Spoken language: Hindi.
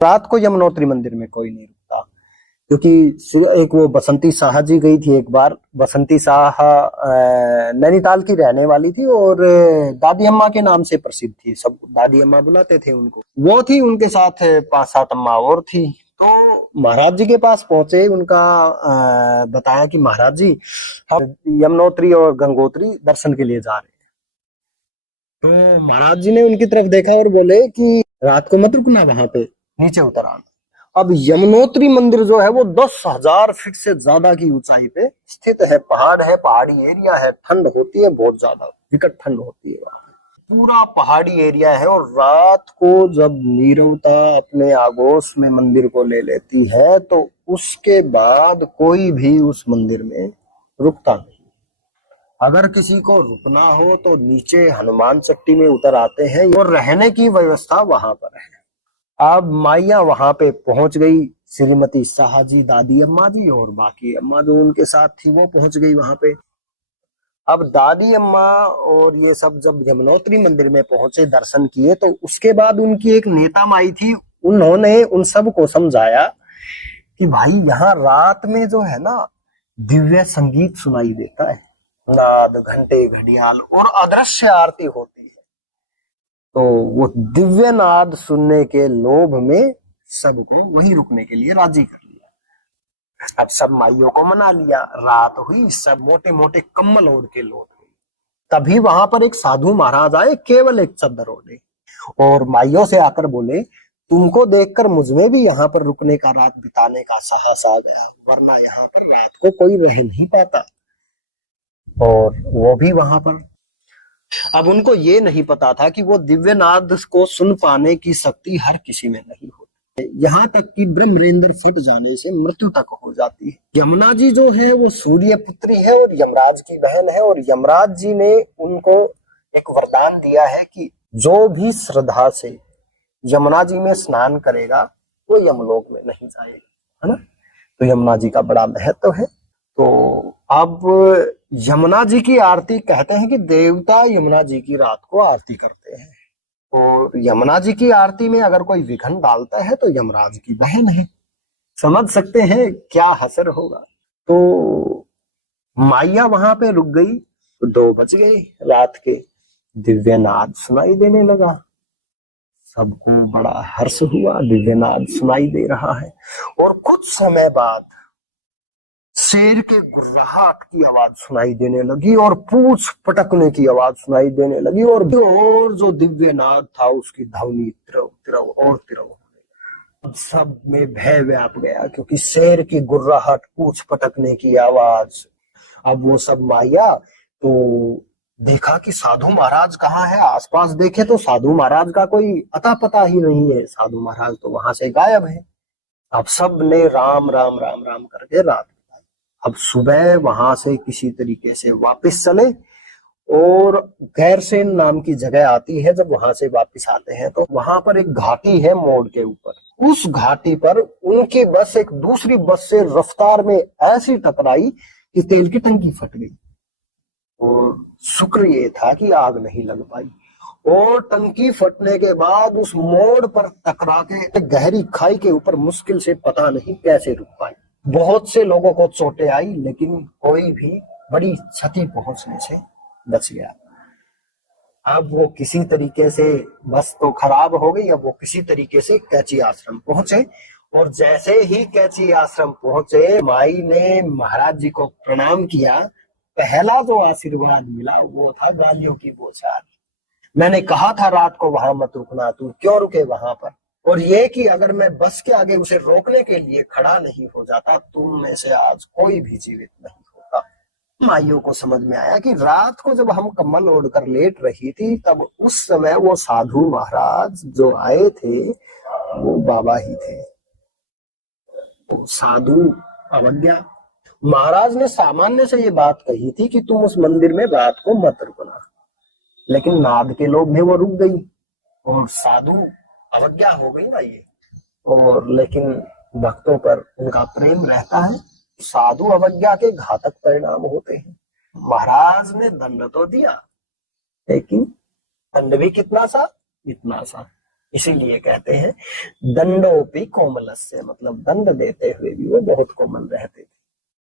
रात को यमुनोत्री मंदिर में कोई नहीं रुकता, क्योंकि एक वो बसंती साहा जी गई थी एक बार। बसंती साहा नैनीताल की रहने वाली थी और दादी अम्मा के नाम से प्रसिद्ध थी, सब दादी अम्मा बुलाते थे उनको। वो थी, उनके साथ 5-7 अम्मा और थी। तो महाराज जी के पास पहुंचे, उनका बताया कि महाराज जी हम यमुनोत्री और गंगोत्री दर्शन के लिए जा रहे हैं। तो महाराज जी ने उनकी तरफ देखा और बोले कि रात को मत रुकना, वहां पे नीचे उतर आना। अब यमुनोत्री मंदिर जो है वो 10,000 फीट से ज्यादा की ऊंचाई पे स्थित है, पहाड़ है, पहाड़ी एरिया है, ठंड होती है, बहुत ज्यादा विकट ठंड होती है वहां पे। पूरा पहाड़ी एरिया है और रात को जब नीरवता अपने आगोश में मंदिर को ले लेती है तो उसके बाद कोई भी उस मंदिर में रुकता नहीं। अगर किसी को रुकना हो तो नीचे हनुमान चट्टी में उतर आते हैं और रहने की व्यवस्था वहां पर है। अब माइया वहां पे पहुंच गई, श्रीमती साहा जी, दादी अम्मा जी और बाकी अम्मा जो उनके साथ थी वो पहुंच गई वहां पे। अब दादी अम्मा और ये सब जब यमुनोत्री मंदिर में पहुंचे, दर्शन किए, तो उसके बाद उनकी एक नेता माई थी, उन्होंने उन सब को समझाया कि भाई यहाँ रात में जो है ना दिव्य संगीत सुनाई देता है, नाद, घंटे, घड़ियाल और अदृश्य आरती होती है। तो वो दिव्य नाद सुनने के लोभ में सबको वहीं रुकने के लिए राजी कर लिया। अब सब माइयों को मना लिया, रात हुई, सब मोटे मोटे कम्बल ओढ़ के लौट गई। तभी वहां पर एक साधु महाराज आए, केवल एक चद्दर ओढ़े, और माइयों से आकर बोले तुमको देखकर मुझमें भी यहाँ पर रुकने का, रात बिताने का साहस आ गया, वरना यहाँ पर रात को कोई रह नहीं पाता। और वो भी वहां पर। अब उनको ये नहीं पता था कि वो दिव्य नाद को सुन पाने की शक्ति हर किसी में नहीं होती, यहाँ तक कि ब्रह्मरेंद्र फट जाने से मृत्यु तक हो जाती है। यमुना जी जो है वो सूर्य पुत्री है और यमराज की बहन है, और यमराज जी ने उनको एक वरदान दिया है कि जो भी श्रद्धा से यमुना जी में स्नान करेगा वो यमलोक में नहीं जाएगा, है ना। तो यमुना जी का बड़ा महत्व है। तो अब यमुना जी की आरती, कहते हैं कि देवता यमुना जी की रात को आरती करते हैं, तो यमुना जी की आरती में अगर कोई विघ्न डालता है तो यमराज की बहन है, समझ सकते हैं क्या हसर होगा। तो माइया वहां पे रुक गई, 2 बज गए रात के, दिव्य नाद सुनाई देने लगा, सबको बड़ा हर्ष हुआ, दिव्य नाद सुनाई दे रहा है। और कुछ समय बाद शेर के गुर्राहट की आवाज सुनाई देने लगी और पूंछ पटकने की आवाज सुनाई देने लगी, और जो दिव्य नाद था उसकी ध्वनि तिरव तिरव और तिरव। सब में भय व्याप गया, क्योंकि शेर की गुर्राहट, पूंछ पटकने की आवाज। अब वो सब माया तो देखा कि साधु महाराज कहाँ है, आसपास देखे तो साधु महाराज का कोई अता पता ही नहीं है, साधु महाराज तो वहां से गायब है। अब सब ने राम राम राम राम करके रात बिताई। अब सुबह वहां से किसी तरीके से वापस चले, और गैरसेन नाम की जगह आती है, जब वहां से वापस आते हैं तो वहां पर एक घाटी है मोड़ के ऊपर। उस घाटी पर उनकी बस एक दूसरी बस से रफ्तार में ऐसी टकराई कि तेल की टंकी फट गई, और शुक्र ये था कि आग नहीं लग पाई। और टंकी फटने के बाद उस मोड़ पर टकरा के गहरी खाई के ऊपर मुश्किल से पता नहीं कैसे रुक पाई। बहुत से लोगों को चोटें आई, लेकिन कोई भी बड़ी क्षति पहुंचने से बच गया। अब वो किसी तरीके से, बस तो खराब हो गई, अब वो किसी तरीके से कैची आश्रम पहुंचे, और जैसे ही कैची आश्रम पहुंचे माई ने महाराज जी को प्रणाम किया। पहला जो आशीर्वाद मिला वो था गालियों की बौछार। मैंने कहा था रात को वहां मत रुकना, तू क्यों रुके वहां पर, और ये कि अगर मैं बस के आगे उसे रोकने के लिए खड़ा नहीं हो जाता, तुम में से आज कोई भी जीवित नहीं होता। माइयों को समझ में आया कि रात को जब हम कम्बल ओढ़कर लेट रही थी, तब उस समय वो साधु महाराज जो आए थे वो बाबा ही थे, तो साधु अवज्ञा। महाराज ने सामान्य से ये बात कही थी कि तुम उस मंदिर में रात को मत रुकना, लेकिन नाद के लोभ में वो रुक गई, और साधु अवज्ञा हो गई ना ये। और लेकिन भक्तों पर उनका प्रेम रहता है, साधु अवज्ञा के घातक परिणाम होते हैं। महाराज ने दंड तो दिया, लेकिन दंड भी कितना सा, इतना सा। इसीलिए कहते हैं दंडोपि कोमलस्य, मतलब दंड देते हुए भी वो बहुत कोमल रहते थे।